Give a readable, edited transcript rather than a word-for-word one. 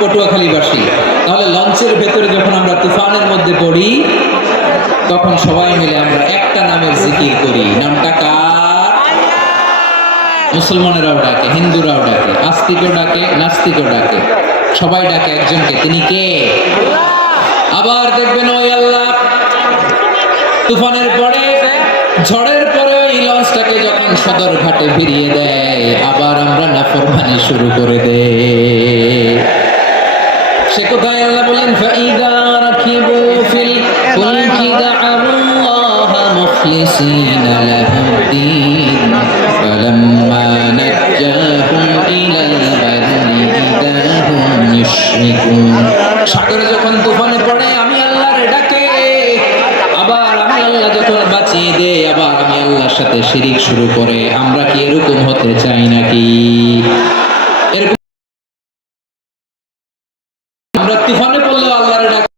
পটুয়াখালীবাসী, তাহলে লঞ্চের ভেতরে যখন আমরা তুফানের মধ্যে পড়ি তখন সবাই মিলে আমরা একটা নামের জিকির করি। নামটা কার? মুসলমানেরাও ডাকে, হিন্দুরাও ডাকে, আস্তিকও ডাকে, নাস্তিকও ডাকে, সবাই ডাকে একজনকে। তিনি কে? আবার দেখবেন ওই আল্লাহ তুফানের পরে, ঝড়ের পরে ওই লঞ্চটাকে যখন সদর ঘাটে ফিরিয়ে দেয়, আবার আমরা নাফরমানি শুরু করে দেই। সে কোথায়? আল্লাহ বলেন ফাইদা রাকিবু ফিল ফুলকি দা'আল্লাহা মুখলিসিনা লাহুদ্দিন ফালাম্মা নাজ্জাহুম ইলাল বাররি ইযা হুম ইউশরিকুন। সাগরে যখন তুফানে পড়ে আমি আল্লাহর ডাকে, আবার আমি আল্লাহ যখন বাঁচিয়ে দেই, আবার আমি আল্লাহর সাথে শিরিক শুরু করে। আমরা কি এরকম হতে চাই নাকি? এরকম আমরা তুফান